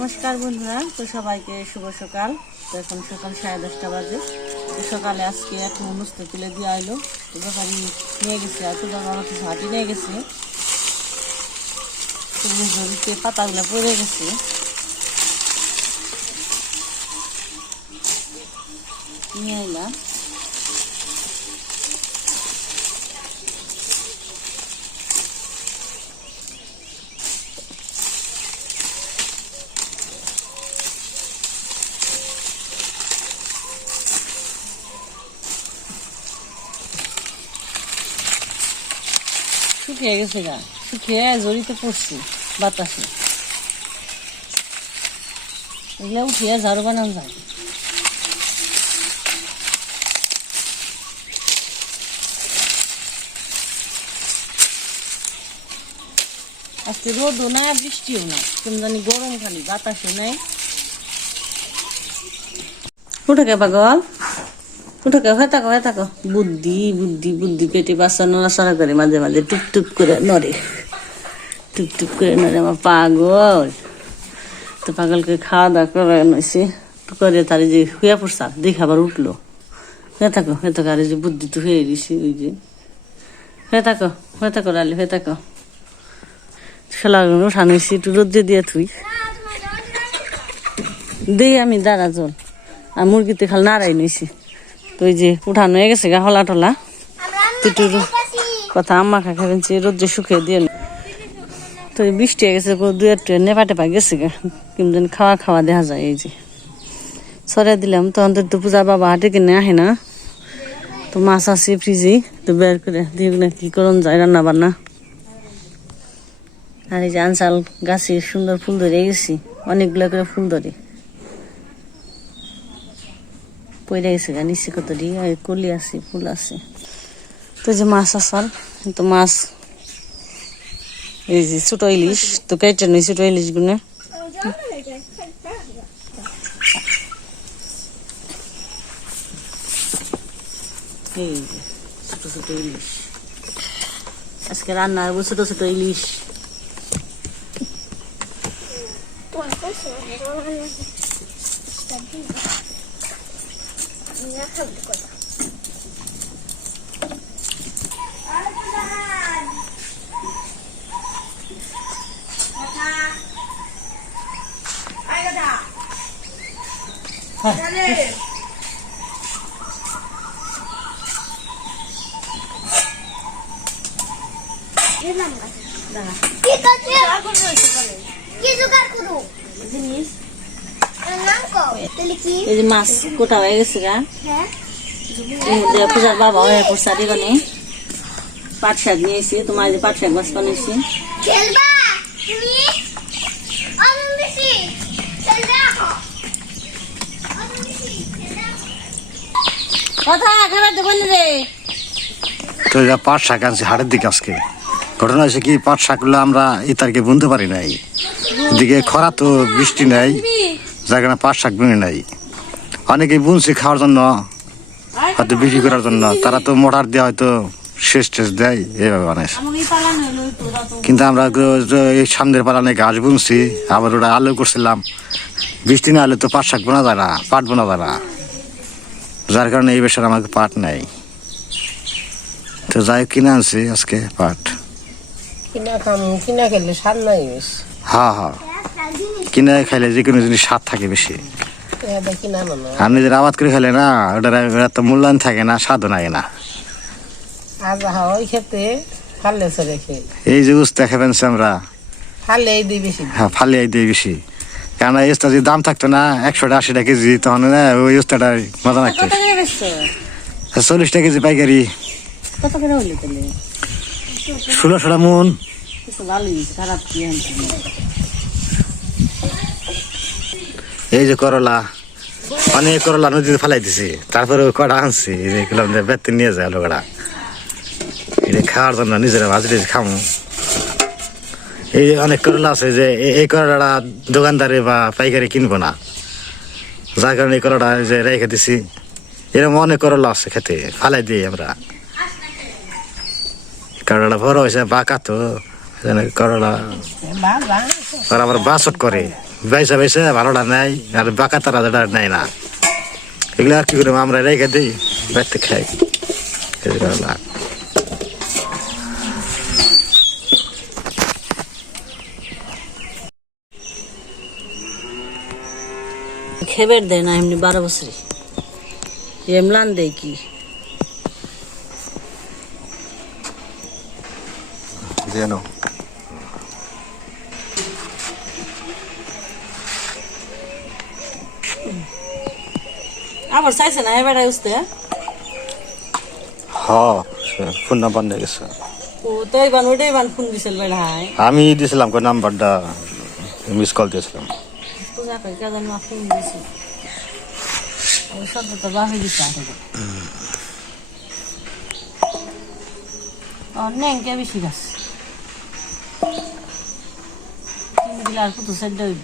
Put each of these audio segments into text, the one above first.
নমস্কার বন্ধুরা, তো সবাইকে শুভ সকাল। তো এখন সকাল সাড়ে দশটা বাজে। তো সকালে আজকে এখন মুস্তে তুলে দিয়ে আইলো তো ব্যাপারি নিয়ে গেছে, আর তো আমার কিছু হাঁটি নিয়ে গেছে। জমিতে পাতাগুলো পড়ে গেছে নিয়ে এলাম শুকিয়ে গেছে গা। শুকিয়ে জড়িতে পড়ছি বাতাসে। এগুলো উঠিয়ে ঝাড়ু বানানো যায়। আজকে রোদও আর বৃষ্টিও নাই কেমন জানি গরম খালি, বাতাসও নাই। উঠে কে পাগল? উঠে কে হয়ে থাকো হয়ে থাকো। বুদ্ধি বুদ্ধি বুদ্ধি, পেটে বাচ্চা নড়াচড়া করে মাঝে মাঝে, টুপ টুপ করে নড়ে। টুপ টুপ করে নড়ে, আমার পাগল। তো পাগলকে খাওয়া দাওয়া করে নইছে করে তার যে শুয়ে পড়ছে, দেখে আবার উঠল। হয়ে থাকো হয়ে থাকো, আর যে বুদ্ধি তো হয়ে দিছি ওই যে। হয়ে থাকো হয়ে থাকো রালি, হয়ে থাকো। খেলাগুলো উঠানো হয়েছি একটু রোদ্রে দিয়ে থুই। দেই আমি, দাঁড়া জল আর মুরগিতে খাল নাড়াই নিয়েছি তো ওই যে উঠানো হয়ে গেছে গা হলা টলা। দুটো কথা আম্মা খা খাবেনছি রোদ্রে শুকিয়ে দিয়ে। তো বৃষ্টি হয়ে গেছে দু একটু নেপা টেপা গেছে গা। কিন্তু খাওয়া খাওয়া দেখা যায় এই যে। সরে দিলাম তো তখন তো পূজা বাবা হাটে কিনে আহে না। তো মাছ আছে ফ্রিজে তো বের করে দিয়ে না কি করুন যায় রান্না বান্না। আর এই যে আনসাল গাছে সুন্দর ফুল ধরে গেছি অনেকগুলো করে ফুল ধরে। পড়ে গেছে গা, নিচে কত দিয়ে কলি আছে, ফুল আছে। তো যে মাছ আসাল, তো মাছ, এই যে ছোট ইলিশ, তো কেটে নই ছোট ইলিশ গুনে। এই ছোট ছোট ইলিশ। আজকে রান্না হব ছোট ছোট ইলিশ। কি করছ কি জোগাড় করু জিনিস নাম কও তাহলে কি এই যে মাছ কোটা হয়ে গেছে গা। হ্যাঁ। এর মধ্যে পূজার বাবা হয়ে পড়ছে দিবানে। পাট শাক নিয়েছি তোমার যে পাট শাক মাছ বানিয়েছি। কথা রে। তো এটা পাট শাক আনছি হাটের দিকে আজকে। ঘটনা হয়েছে কি পাট শাকগুলো আমরা এই তারিখে বুনতে পারি নাই। এদিকে খরা তো বৃষ্টি নাই। যার কারণে পাট শাক বুনে নাই। অনেকে বুনছি খাওয়ার জন্য হয়তো বিক্রি করার জন্য। তারা তো মোটর দিয়ে হয়তো শেষ টেস দেয় এইভাবে তো। কিন্তু আমরা এই সামনের পালানে গাছ বুনছি আবার ওটা আলু করছিলাম। বৃষ্টি না হলে তো পাট শাক বোনা যায় না পাট বোনা যায় না। যার কারণে এই বছর আমাকে পাট নাই। তো যাই হোক কিনে আনছি আজকে পাট। কিনা খাম কিনা খেলে স্বাদ নাই বেশ। হ্যাঁ হ্যাঁ কিনে খাইলে যে কোনো জিনিস স্বাদ থাকে বেশি। আর নিজের আবাদ করে খাইলে না ওটার তো মূল্যায়ন থাকে না স্বাদও লাগে না। এই যে উস্তা খেবেনছি আমরা। ফাললে এই দিই বেশি। হ্যাঁ কেন এই উস্তা যদি দাম থাকতো না একশো আশিটা কেজি তখন না ওই উস্তাটা মজা লাগতো। করে বেচছো? চল্লিশটা কেজি পাইকারি। ষোলোশোটা মন কিছু ভালোই হয়েছে, খারাপ কি আনছি না। এই যে করলা অনেক করলা নদীতে ফেলাই দিছি, তারপরে ওই কটা আনছি, এই যে এগুলো আমাদের বেতে নিয়ে যায় লোকটা এটা খাওয়ার জন্য নিজেরা ভাজি খামো। এই যে অনেক করলা আছে যে এই করলাটা দোকানদারে বা পাইকারি কিনবো না। যার কারণে এই করলাটা যে রেখে দিছি। এরকম অনেক করলা আছে খেতে, ফালাই দিই আমরা। করলা বড় হয়েছে, বাঁকা তো করলা আবার বাসট করে। বাইসা বাইসা ভালোটা নেয় আর বাঁকা তারা যেটা নেয় না। এগুলো আর কি করে আমরা রেখে দিই বাড়িতে খাই। এই খেবের দেয় না এমনি বারো বছরে এমলান দেয় কি? যেন। আবার চাইছে না এবার উঠতে হ ফোন নাম্বার নিয়ে গেছে ও তো এবার ওটাই বান ফোন দিছিল বেড়া হায় আমি দিয়েছিলাম কোন নাম্বারটা মিস কল দিয়েছিলাম পূজা করে কে জানি মা ফোন দিছে ওই সব তো বাপে দিছে আগে অনেক কে বেশি গাছ তিন দিলে আর কত সেদ্ধ হইব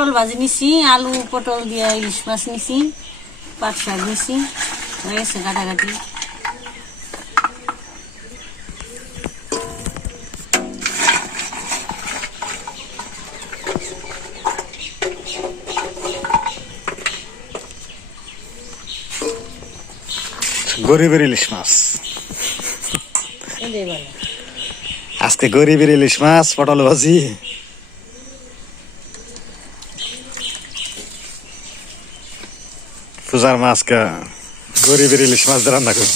পটল ভাজি নিছি আলু পটল দিয়ে ইলিশ মাছ নিছি পাট শাক নিছি হয়ে গেছে কাটাকাটি। গরিবের ইলিশ মাছ। আজকে গরিবের ইলিশ মাছ পটল ভাজি। পূজার মাছকে গরিবের ইলিশ মাছ দিয়ে রান্না করব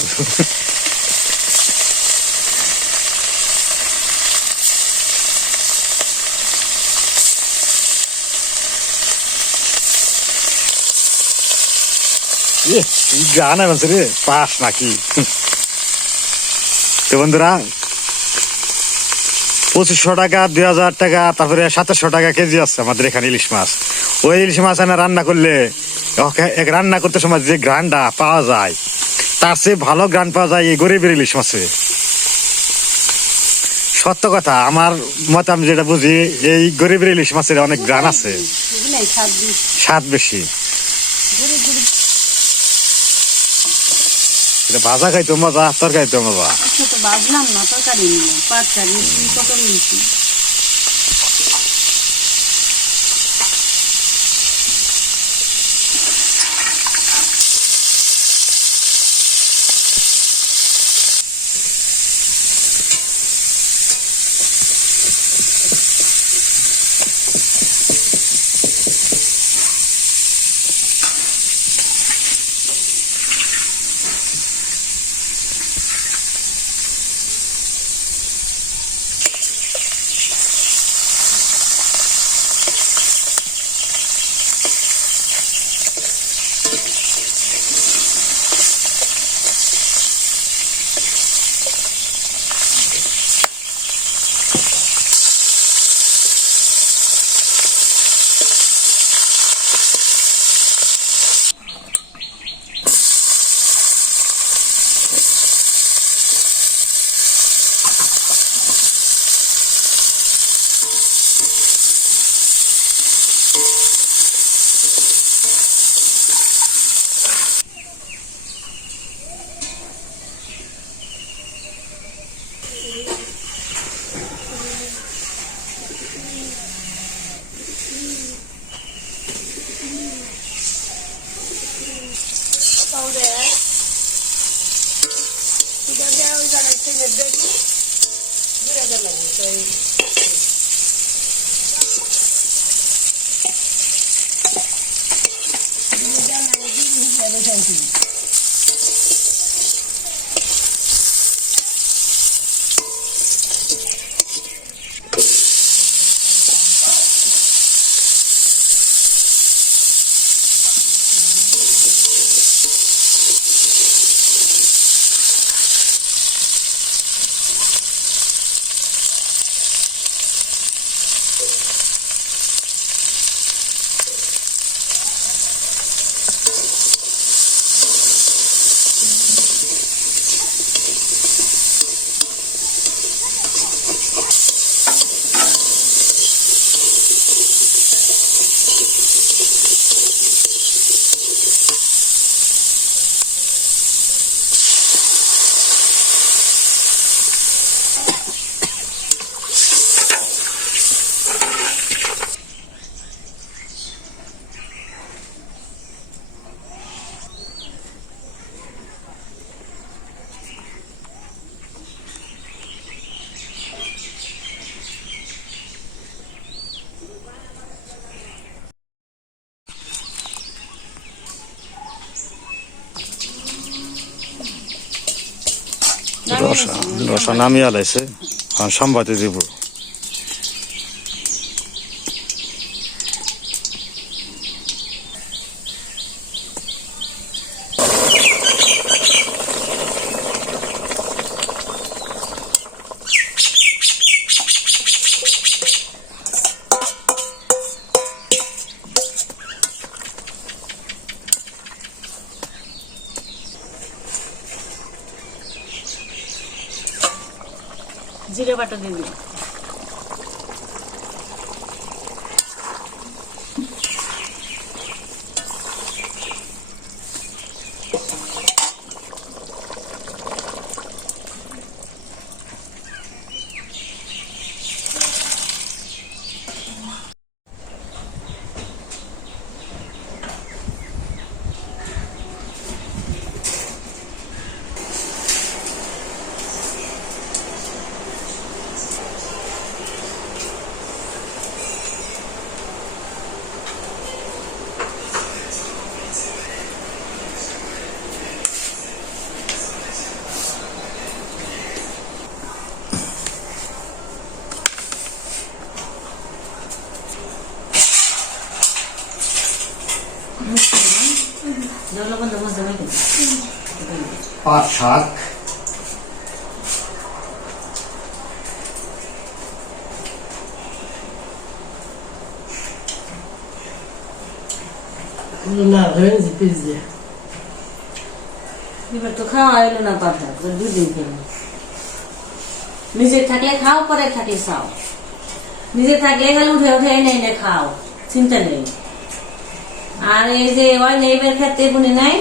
পাস নাকি তো বন্ধুরা পঁচিশশো টাকা দুই হাজার টাকা তারপরে সাতাশশো টাকা কেজি আছে আমাদের এখানে ইলিশ মাছ ওই ইলিশ মাছ এনে রান্না করলে রান্না করতে সময় যে গ্রানটা পাওয়া যায়, তার চেয়ে ভালো গ্রান পাওয়া যায় এই গরিবের ইলিশ মাছে। সত্য কথা, আমার মতে আমি যেটা বুঝি, এই গরিবের ইলিশ মাছের অনেক গ্রান আছে। স্বাদ বেশি। ভাজা খাইতো মজা তরকারি তো মজা ভাবলাম না, তরকারি 所以 রসা রসা নামিয়ে আলাইছে। এখন সম্বাদে দিব জিরে বাটা দিয়ে দিই জল বন্ধ মধ্যে মেখে পাঁচ শাক না হয়েছে পিজে এবার তো খাওয়া এলো না পাঠা দুদিন খেলো নিজে থাকলে খাও পরে থাকলে খাও নিজে থাকলে খালি উঠে উঠে এনে এনে খাও চিন্তা নেই। আর এই যে ওই নেইবের ক্ষেত্রে গুনি নাই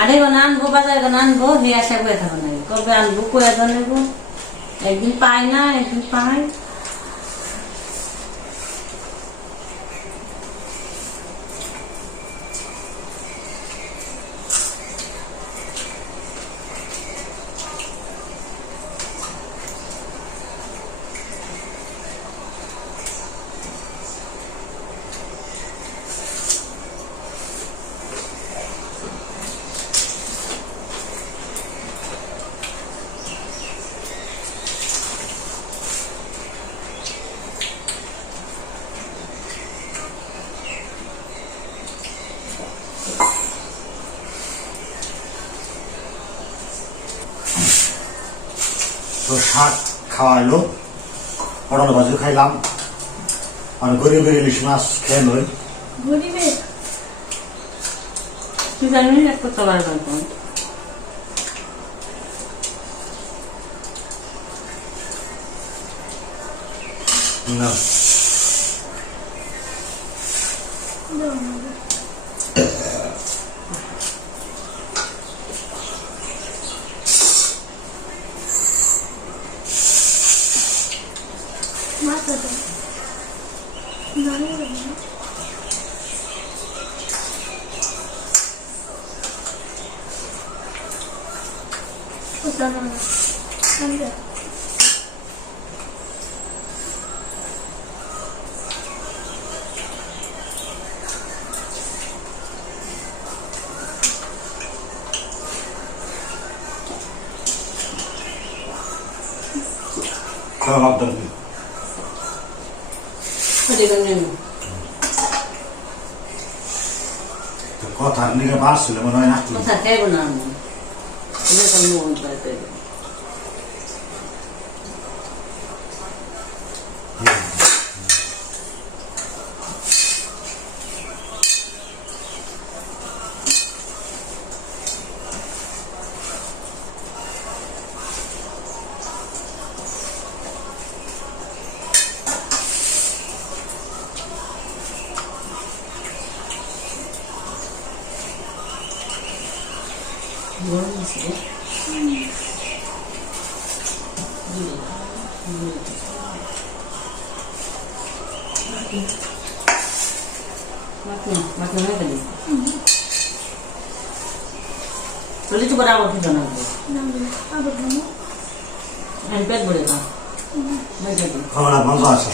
আরে গোনা আনব বাজার গোনা আনব হে আসা করে থাকো নাই কবে আনব কয়ে নেব একদিন পাই না, একদিন পাই। শাক খাওয়াইলো পটল ভাজি খাইলাম। আর গরিব ইলিশ মাছ খেয়ে নই না মাথা তো নানি ওটা না আমি খাওয়া ভাবতাম কি? দেখবেন নেন কথা নিয়ে বার ছিল মনে হয় না কথা খেয়ে না। বলি তো করে আবার খেতে না আবার আমি পেট ভরে খা খাওয়া বন্ধ আছে।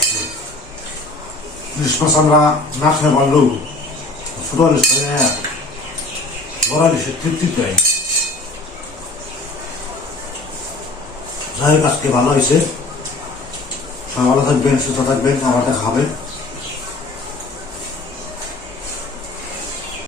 ইলিশ আমরা না খেয়ে পারলেও ছোট ইলিশ বড় ইলিশের তৃপ্তি পাই। যাই হোক আজকে ভালো হয়েছে। সবাই ভালো থাকবেন সুস্থ থাকবেন খাবারটা খাবেন